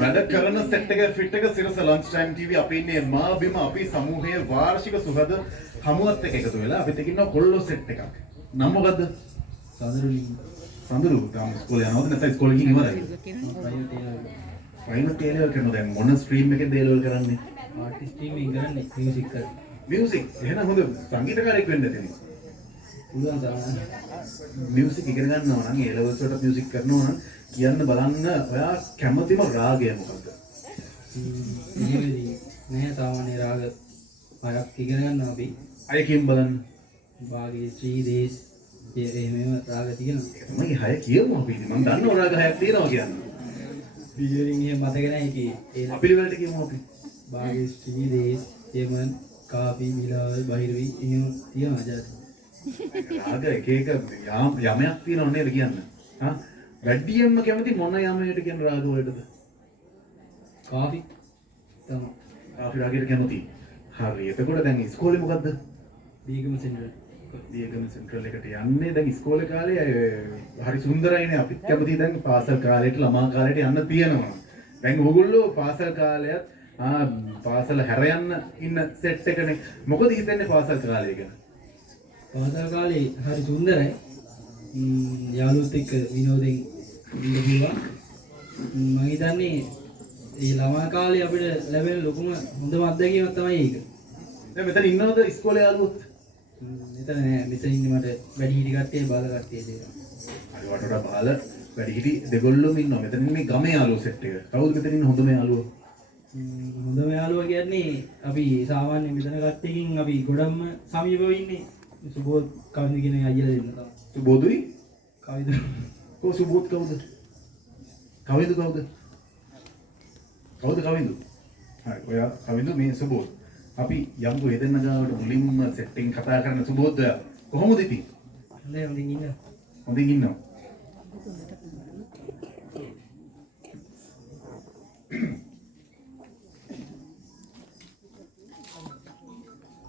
වැඩ කරන සෙට් එක ෆිට් එක සිරස ලන්ච් ටයිම් ටීවී අපි ඉන්නේ මා බිම අපි සමූහයේ වාර්ෂික සුහද හමුවත් එක්ක එකතු වෙලා අපිත් එක්ක ඉන්න කොල්ලෝ සෙට් එකක්. නම මොකද්ද? සඳරු තාම ඉස්කෝලේ යනවද නැත්නම් ඉස්කෝලේ ගිහින් ඉවරයි? ප්‍රයිමරි ටේලර් කරනවා දැන් මොන ස්ට්‍රීම් එකෙන්ද ටේලර් කරන්නේ? ආටිස්ට් ස්ට්‍රීමින් කරන්නේ මියුසික් කරන්නේ. මියුසික් එහෙනම් හොඳ සංගීතකාරයෙක් වෙන්න තියෙනවා. පුළුවන් තරම් මියුසික් ඉගෙන ගන්නවා නම් ඒ ලෙවල්ස් වලට මියුසික් කරනවා නම් කියන්න බලන්න ඔයා කැමතිම රාගය මොකක්ද? නෑ සාමාන්‍ය රාග හයක් ඉගෙන ගන්නවා අපි. අයකින් බලන්න. භාගයේ ශ්‍රී දේශ එහෙමම රාග තියෙනවා. තමයි හය කියමු අපි. මම දන්නවා රාග හයක් තියෙනවා කියන්නේ. පිළිවෙලින් එහෙම මතක නැහැ කී. අපි පිළිවෙලට කියමු අපි. භාගයේ ශ්‍රී දේශ යමන් කාපි මිලාවල් බහිරවි එහෙම තියෙනවා ජාති. රාග එක එක යමයක් තියෙනව නේද කියන්න. හා වැඩියෙන්ම කැමති මොන යමයකට කියන රාග වලටද? කාපි තමයි. කාපි රාගයට කැමති. හරි. එතකොට දැන් ඉස්කෝලේ මොකද්ද? දීගම සෙන්ටර්. දීගම සෙන්ට්‍රල් එකට යන්නේ දැන් ඉස්කෝලේ කාලේ හරි සුන්දරයිනේ අපිත් කැමති දැන් පාසල් කාලේට ළමා කාලේට යන්න තියෙනවා. දැන් ඕගොල්ලෝ පාසල් කාලයත් පාසල හැර යන්න ඉන්න සෙට් එකනේ. මොකද හිතන්නේ පාසල් කාලය ගැන? පාසල් කාලේ හරි සුන්දරයි. යාළුවොත් එක්ක විනෝදෙන් ඉන්න පුළුවන්. මම හිතන්නේ මේ ළමා කාලේ අපිට ලැබෙන ලොකුම හොඳම අත්දැකීමක් තමයි ඒක. දැන් මෙතන ඉන්නවද ඉස්කෝලේ යාළුවොත්? මෙතන නෑ. මෙතන ඉන්නේ මට වැඩිහිටි කට්ටිය බාල කට්ටිය දෙනවා. හරි වටට බාල වැඩිහිටි දෙගොල්ලොම ඉන්නවා. මෙතන ඉන්නේ ගමේ යාළුවෝ සෙට් එක. කවුද මෙතන ඉන්න හොඳම යාළුවෝ? හොඳම යාළුවා කියන්නේ අපි සාමාන්‍ය මෙතන කට්ටියකින් අපි ගොඩක්ම සමීපව ඉන්නේ. සුබෝධ් කවිඳ කියන අයියා දෙන්න තමයි. සුබෝධුයි? කවිඳ. කො සුබෝධ් කවුද? කවිඳ කවුද? කවුද කවිඳ? හරි ඔයා කවිඳ මේ සුබෝධ්. අපි යම්කෝ හේදෙන්න ගාවට මුලින්ම සෙට් එකෙන් කතා කරන සුබෝධ් ඔයා කොහොමද ඉතින්? හොඳින් ඉන්න. හොඳින් ඉන්නවා.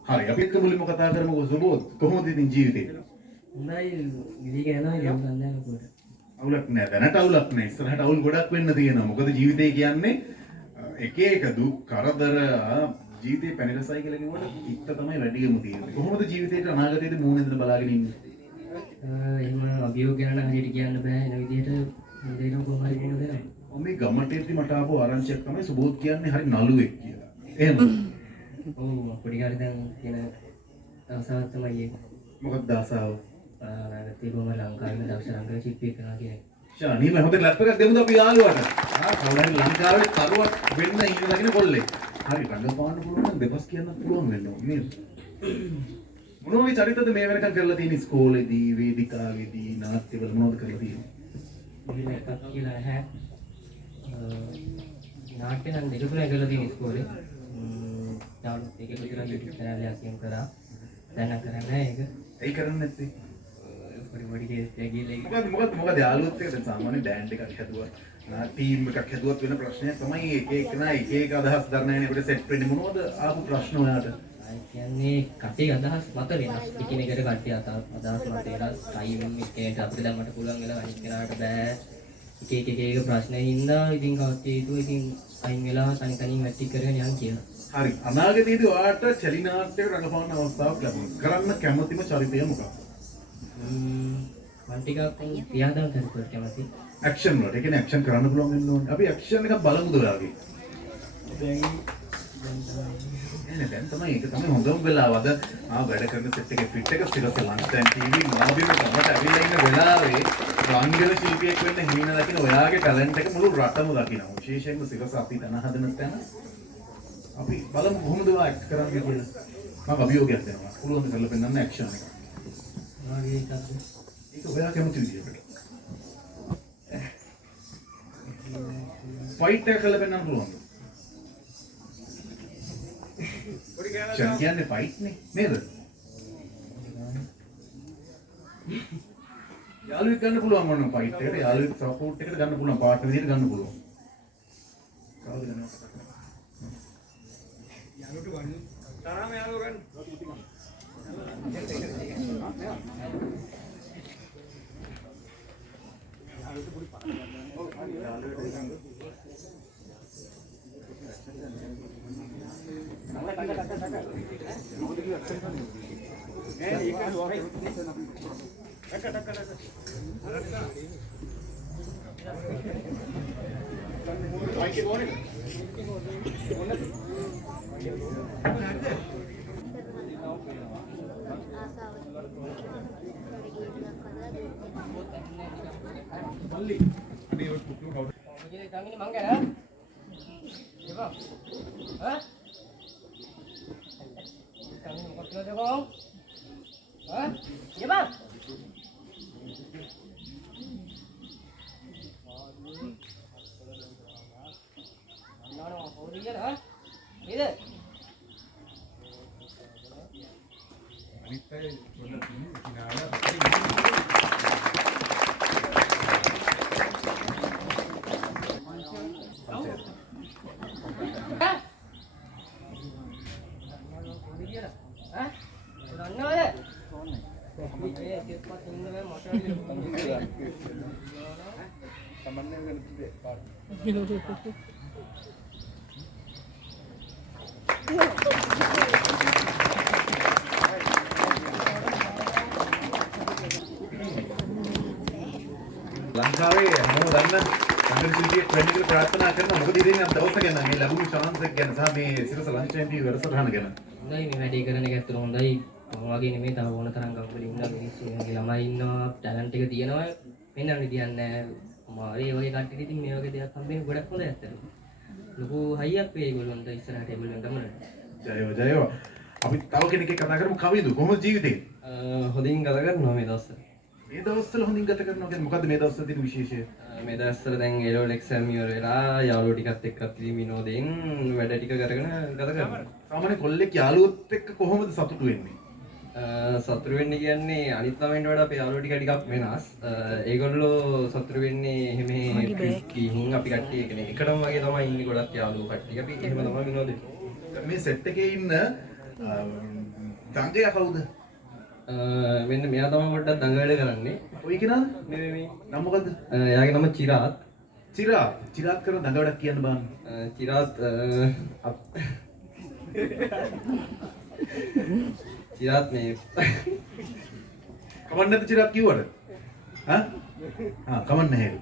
හරි අපි එක්ක මුලින්ම කතා කරමුකෝ සුබෝධ් කොහොමද ඉතින් ජීවිතේ? හොඳයි ගිහින් යනවා යම් ගන්න යනකොට. අවුලක් නෑ දැනට අවුලක් නෑ ඉස්සරහට අවුල් ගොඩක් වෙන්න තියෙනවා. මොකද ජීවිතය කියන්නේ එක එක දුක් කරදර ජීවිතේ පැනිරසයි කියලා කිව්වට ඉත්ත තමයි වැඩියම තියෙන්නේ. කොහොමද ජීවිතේට අනාගතයේදී මූණෙන්ද බලාගෙන ඉන්නේ? එහෙම අභියෝග ගැන හරියට කියන්න බෑ. එන විදිහට දෙයනම් කොහොම හරි කොහොමද දෙනවා. මේ ගමටේදී මට ආපු ආරංචියක් තමයි සුබෝධ් කියන්නේ හරි නළුවෙක් කියලා. එහෙමද? ඔව් පොඩි කාලේ දැන් කියන ආසාවක් තමයි ඒක. මොකක්ද ආසාව? අනාගතේ කොහොම ලංකාවේ දවස් රංගන ශිල්පියෙක් වෙනවා කියන්නේ. ෂානීම හොඳ ක්ලැප් එකක් දෙමුද අපි යාළුවාට? කවුරුහරි ලංකාවේ තරුවක් වෙන්න ඉන්න දකින්න කොල්ලෙක්. හරි රංගපාන්න පුළුවන් නම් දෙපස් කියන්නත් පුළුවන් වෙනවා නේද? මොන වගේ චරිතද මේ වෙනකන් කරලා තියෙන ඉස්කෝලේදී වේදිකාවේදී නාට්‍යවල මොනවද කරලා තියෙන්නේ? ඉතින් එකක් කියලා නැහැ. නාට්‍ය නම් දෙක තුනක් කරලා තියෙන ඉස්කෝලේ. යාළුවෝ එකේ විතර YouTube channel එකක් යම් කරා. දැන් නම් කරන්නේ නැහැ ඒක. ඇයි කරන්නේ නැත්තේ? පොඩි කේස් එකක් ගිහලා මොකද යාළුවොත් එක්ක දැන් සාමාන්‍ය බෑන්ඩ් එකක් හැදුවා ටීම් එකක් හැදුවත් වෙන ප්‍රශ්නයක් තමයි එක එකනා එක එක අදහස් දරන්නේ අපිට සෙට් වෙන්නේ මොනවද ආපු ප්‍රශ්න ඔයාට? කියන්නේ කටේ අදහස් මත වෙනස්. එකිනෙකට කට්ටිය අදහස් මත වෙනස්. ටයිමින් එකේට අපිට දැම්මට පුළුවන් වෙලා අනිත් කෙනාට බෑ. එක එක ප්‍රශ්න හින්දා ඉතින් කවුරුත් හිතුවා ඉතින් අයින් වෙලා තනි මැටි කරගෙන යන්න කියලා. හරි අනාගතයේදී ඔයාට චලිනාට්‍යයක රඟපාන්න අවස්ථාවක් ලැබුණා. කරන්න කැමතිම චරිතය මොකක්ද? මම ටිකක් ක්‍රියාදාම කරපුවා කැමති. ඇක්ෂන් වලට. ඒ කියන්නේ ඇක්ෂන් කරන්න පුළුවන් වෙන්න ඕනේ. අපි ඇක්ෂන් එකක් බලමුද ඔයාගේ? දැන් තමයි ඒක තමයි හොඳම වෙලාව. අද වැඩ කරන සෙට් එකේ ෆිට් එක සිරස ලන්ච් ටයිම් ටීවී මාබිම ගමට ඇවිල්ලා ඉන්න වෙලාවේ රංගන ශිල්පියෙක් වෙන්න හිමින දකින්න ඔයාගේ ටැලන්ට් එක මුළු රටම දකිනවා. විශේෂයෙන්ම සිරස අපි තන හදන තැන අපි බලමු කොහොමද ඔයා ඇක්ට් කරන්නේ කියලා. මම අභියෝගයක් දෙනවා. පුළුවන් ද කරලා පෙන්නන්න ඇක්ෂන් එක. ඒක ඔයා කැමති විදිහකට. ෆයිට් එක කරලා පෙන්නන්න පුළුවන්ද? චන් කියන්නේ ෆයිට් නේ නේද? යාළුවෙක් ගන්න පුළුවන් මොනවා ෆයිට් එකට යාළුවෙක් සපෝට් එකට ගන්න පුළුවන් පාර්ට්නර් විදිහට ගන්න පුළුවන්. කවුද ගන්නවා? යාළුවට ගන්න. තරම යාළුව ගන්න. ලංකාවේ හැමෝම දන්න සංගීත ශිල්පියෙක් වෙන්න කියලා ප්‍රාර්ථනා කරනවා. මොකද ඉතින් අද දවස ගැන මේ ලැබුණු chance එක ගැන සහ මේ සිරස ලන්ච් ටයිම් වැඩසටහන ගැන. හොඳයි මේ වැඩේ කරන එක ඇත්තට හොඳයි. මම වගේ නෙමෙයි තව ඕන තරම් ගම්වල ඉන්න මිනිස්සු මේ ළමයි ඉන්නවා ටැලන්ට් එක තියෙනවා වෙනන්න විදියක් නැහැ. මාරේ වගේ කට්ටිය ඉතින් මේ වගේ දෙයක් හම්බෙන්නේ ගොඩක් හොඳයි ඇත්තට. ලොකු හයියක් වේ ඒගොල්ලන්ට ඉස්සරහට ඒගොල්ලන් ගමනට. ජයෝ. අපි තව කෙනෙක් එක්ක කතා කරමු. කවිදු කොහොමද ජීවිතේ? හොඳින් ගත කරනවා මේ දවස්වල. මේ දවස්වල හොඳින් ගත කරනවා කියන්නේ මොකද්ද මේ දවස්වල තියෙන විශේෂය? මේ දවස්වල දැන් A-level exam ඉවර වෙලා යාළුවෝ ටිකත් එක්කත් ඉතින් විනෝදයෙන් වැඩ ටික කරගෙන ගත කරනවා. සාමාන්‍ය කොල්ලෙක් යාළුවොත් එක්ක කොහොමද සතුටු වෙන්නේ? සතුරු වෙන්නේ කියන්නේ අනිත් ළමයින්ට වඩා අපේ යාළුවෝ ටික වෙනස්. ඒගොල්ලෝ සතුරු වෙන්නේ එහෙම කිහින් අපි කට්ටිය එකනේ. එකටම වගේ තමයි ඉන්නේ ගොඩක් යාළුවෝ කට්ටිය. අපි එහෙම තමයි විනෝදේ. මේ සෙට් එකේ ඉන්න දංගයා කවුද? මෙන්න මෙයා තමයි පොඩ්ඩක් දඟ වැඩ කරන්නේ. ඔය කෙනාද? මේ නම මොකද්ද? එයාගේ නම චිරාත්. චිරාත් කරන දඟ වැඩක් කියන්න බෑ. චිරාත් චිරාත් මේ කමන්න නැද්ද චිරාත් කිව්වට? කමන්න නැහැ.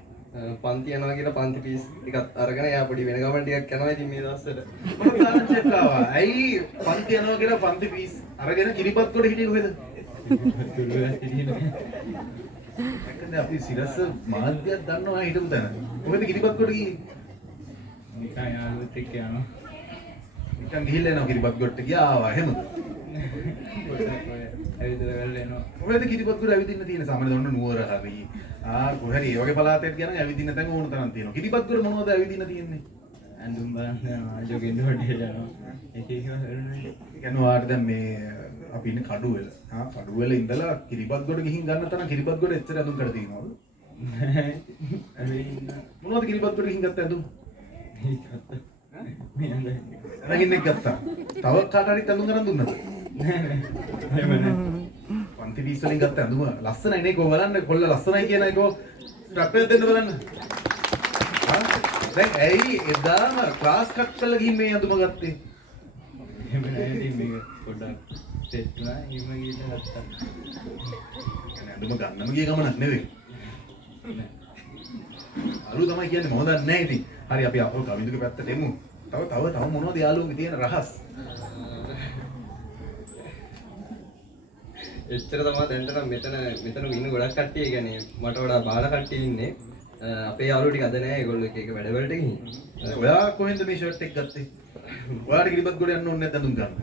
පන්ති යනවා කියලා පන්ති පීස් ටිකක් අරගෙන එයා පොඩි වෙන ගමන් ටිකක් යනවා ඉතින් මේ දවස්වල. මම තාරන් චෙක් ආවා. ඇයි පන්ති යනවා කියලා පන්ති පීස් අරගෙන කිරිපත් කොට හිටියේ කොහෙද? එක්කනේ අපි සිරස මාධ්‍යයක් දන්නවා හිටපු තැන. කොහෙද කිරිපත් කොට ගියේ? නිකන් යාළුවොත් එක්ක යනවා. නිකන් ගිහිල්ලා එනවා කිරිපත් කොට ගියා ආවා එහෙමද? ඇවිදලා වෙල් එනවා. කොහෙද කිරිපත් කොට ඇවිදින්න තියෙන සාමාන්‍ය දොන්න නුවර හරි. කොහරි ඒ වගේ පළාතෙට ගියා නම් ඇවිදින්න තැන් ඕන තරම් තියෙනවා. කිරිපත් කොට මොනවද ඇවිදින්න තියෙන්නේ? ඇඳුම් බලන්න ජොගින් හොටෙල් යනවා. එක එක කරනවා. ඒ කියන්නේ ඔයාලට දැන් මේ අපි ඉන්නේ කඩුවෙල. කඩුවෙල ඉඳලා කිරිපත් කොට ගිහින් ගන්න තරම් කිරිපත් කොට එච්චර ඇඳුම් කඩ තියෙනවද? මොනවද කිරිපත් කොට ගිහින් ගත්ත ඇඳුම්? මේ අඳයි. අරගෙන ගත්තා. තව කාට හරි ඇඳුම් ගන්න දුන්නද? නෑ. පන්ති පීස් වලින් ගත්ත ඇඳුම ලස්සනයි නේ කො බලන්න කොල්ල ලස්සනයි කියන එක ස්ට්‍රැප් එක දෙන්න බලන්න. දැන් ඇයි එදාම ක්ලාස් කට් කරලා ගිහින් මේ ඇඳුම ගත්තේ? එහෙම නෑ ඉතින් මේක පොඩ්ඩක් සෙට් වුණා එහෙම ගිහින් ගත්තා. ඇඳුම ගන්නම ගිය ගමනක් නෙවෙයි. අලු තමයි කියන්නේ මොකද නැහැ ඉතින්. හරි අපි අපෝ කවිඳුගේ පැත්තට එමු. තව මොනවද යාළුවෝගේ තියෙන රහස්? එච්චර තමයි දැන්ට නම් මෙතන ඉන්න ගොඩක් කට්ටිය කියන්නේ මට වඩා බාල කට්ටිය ඉන්නේ. අපේ යාළුවෝ ටික අද නෑ ඒගොල්ලෝ එක එක වැඩවලට ගිහින්. ඔයා කොහෙන්ද මේ ෂර්ට් එක ගත්තේ? ඔයාට කිරිපත් ගොඩ යන්න ඕනේ නැද්ද අඳුම් ගන්න?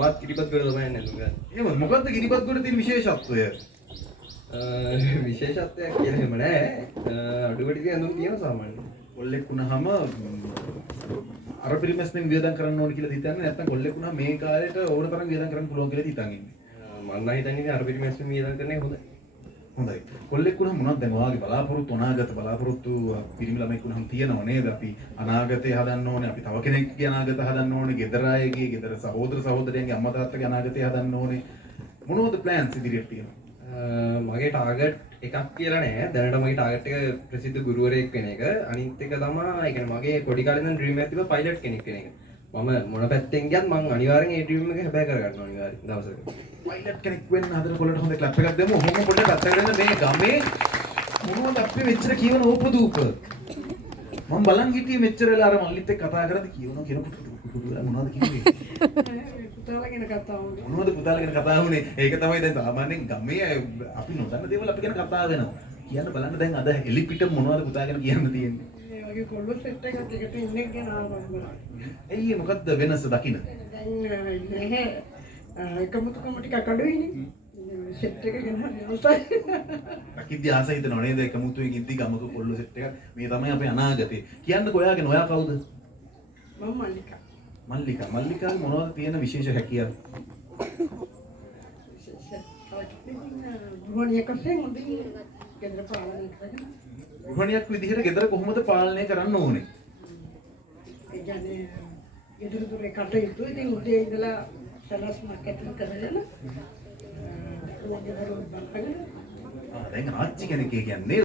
මාත් කිරිපත් ගොඩ තමයි යන්නේ අඳුම් ගන්න. එහෙමද? මොකද්ද කිරිපත් ගොඩ තියෙන විශේෂත්වය? විශේෂත්වයක් කියලා එහෙම නෑ. අඩුවට ඉතින් අඳුම් තියෙනවා සාමාන්‍යයෙන්. කොල්ලෙක් වුණාම අර පිරිමැස්නෙන් වියදම් කරන්න ඕනේ කියලා හිතන්නේ නැත්නම් කොල්ලෙක් වුණාම මේ කාලේට ඕන තරම් වියදම් කරන්න පුළුවන් කියලා හිතන් ඉන්නේ. මම නම් හිතන්නේ අර පිරිමැස්ම වියදම් කරන එක හොඳයි. හොඳයි. කොල්ලෙක් වුණාම මොනවද දැන් ඔයාගේ බලාපොරොත්තු අනාගත බලාපොරොත්තු පිරිමි ළමෙක් වුණාම තියෙනව නේද? අපි අනාගතය හදන්න ඕනේ. අපි තව කෙනෙක්ගේ අනාගත හදන්න ඕනේ. ගෙදර අයගේ, ගෙදර සහෝදර සහෝදරයන්ගේ අම්මා තාත්තගේ අනාගතය හදන්න ඕනේ. මොනවද ප්ලෑන්ස් ඉදිරියට තියෙනවා? මගේ ටාගට් එකක් කියලා නෑ. දැනට මගේ ටාගට් එක ප්‍රසිද්ධ ගුරුවරයෙක් වෙන එක. අනිත් එක තමයි ඒ කියන්නේ මගේ පොඩි කාලේ ඉඳන් ඩ්‍රීම් එකක් තිබ්බා පයිලට් කෙනෙක් වෙන එක. මම මොන පැත්තෙන් ගියත් මං අනිවාර්යෙන් ඒ ඩ්‍රීම් එක හැබෑ කරගන්නවා අනිවාර්යෙන් දවසක. පයිලට් කෙනෙක් වෙන්න හදන කොල්ලට හොඳ ක්ලබ් එකක් දෙමු. ඔහොම පොඩ්ඩක් අත්තගෙන මේ ගමේ මොනවද අපි මෙච්චර කියවන ඕපදූප. මම බලන් හිටියේ මෙච්චර වෙලා අර මල්ලිත් එක්ක කතා කරද්දි කියවනවා කියනකොට මොනවද කිව්වේ? පුතාලා ගැන කතා වුණේ. මොනවද පුතාලා ගැන කතා වුනේ? ඒක තමයි දැන් සාමාන්‍යයෙන් ගමේ අපි නොදන්න දේවල් අපි ගැන කතා වෙනවා. කියන්න බලන්න දැන් අද එලිපිට මොනවද පුතා ගැන කියන්න තියෙන්නේ? මේ වගේ කොල්ලෝ සෙට් එකක් එකට ඉන්නේ ගැන ආවම. ඇයි මොකද්ද වෙනස දකින්න? දැන් නැහැ එකමුතුකම ටිකක් අඩුයිනේ. සෙට් එක ගැන හරියටයි. රකිද්දී ආස හිතනව නේද එකමුතුවෙන් ඉද්දි ගමක කොල්ලෝ සෙට් එකක් මේ තමයි අපේ අනාගතේ. කියන්නකෝ ඔයාගෙන ඔයා කවුද? මම මල්ලිකා. මල්ලිකාගේ මොනවද තියෙන විශේෂ හැකියාව? ගෘහණියක් වශයෙන් මුදින් ගෙදර පාලනය කරගෙන ගෘහණියක් විදිහට ගෙදර කොහොමද පාලනය කරන්න ඕනේ? ඒ කියන්නේ ගෙදර දොරේ කටයුතු ඉතින් උදේ ඉඳලා සලස්මක් ඇතුළු කරගෙන දැන් ආච්චි කෙනෙක් කියන්නේ